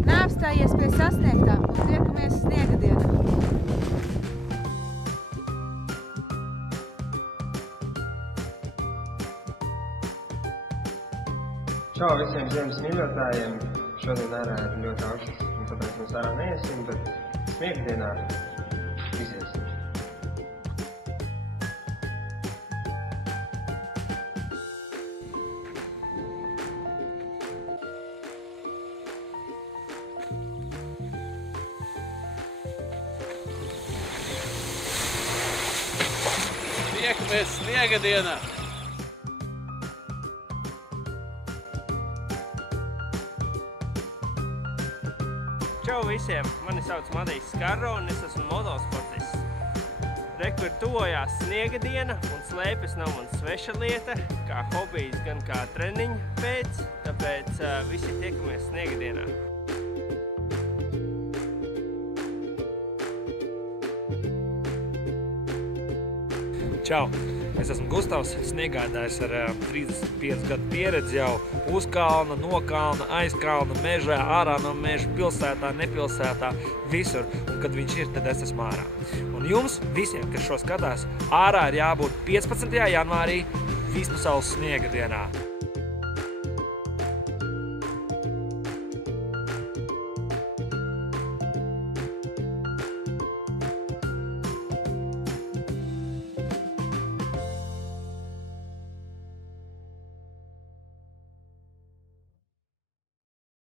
Neapstājies pie sasniegtā un tiekamies sniega dienā. Čau visiem ziemas mīļotājiem! Šodien ārā ir ļoti augsts, un tāpēc mēs ārā neiesim, bet sniega dienā iziesim. Tiekamies sniega dienā! Čau visiem! Mani sauc Matejs Skarro un es esmu motosportists. Rekur tuvojās sniega diena un slēpes nav man sveša lieta, kā hobijs, gan kā treniņa pēc, tāpēc visi tiekamies sniega dienā. Čau! Es esmu Gustavs, sniegādājs ar 35 gadu pieredzi jau uz kalna, no kalna, aiz kalna, mežā, ārā no meža, pilsētā, nepilsētā, visur. Un kad viņš ir, tad es esmu ārā. Un jums visiem, kas šo skatās, ārā ir jābūt 15. janvārī Vispasaules sniega dienā.